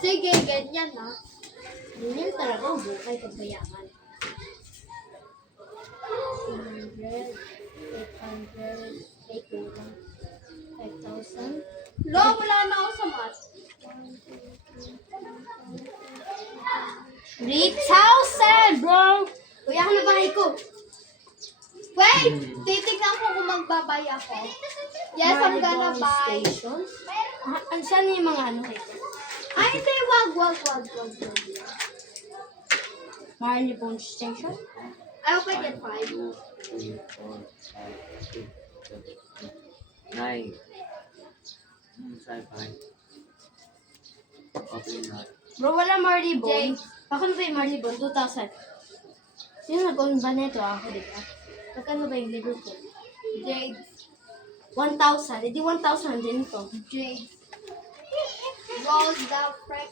Sige, ganyan na. Ganyan talaga ang buhay pag mayaman. 200, 800, 5,000. Lo, wala na ako sa mat. 3,000, bro! Kuya ka na bahay ko. Wait! Titignan ko kung magbabay ako. Yes, I'm gonna buy. Station? Saan yung mga ano dito? Ay, hindi. Wag. Marylebone Station? I hope I get 5. 2, 3, 4, 5, 6, 7, 8, 9. Try 5. Okay na. Bro, wala Marylebone. Jay. Bakit ba yung Marylebone? 2,000. Sino nag-own ba nito? Ako, di ba? Magkano ba yung Liverpool? Jade. 1,000. Hindi 1,000 din to. Jade. Gold the frick.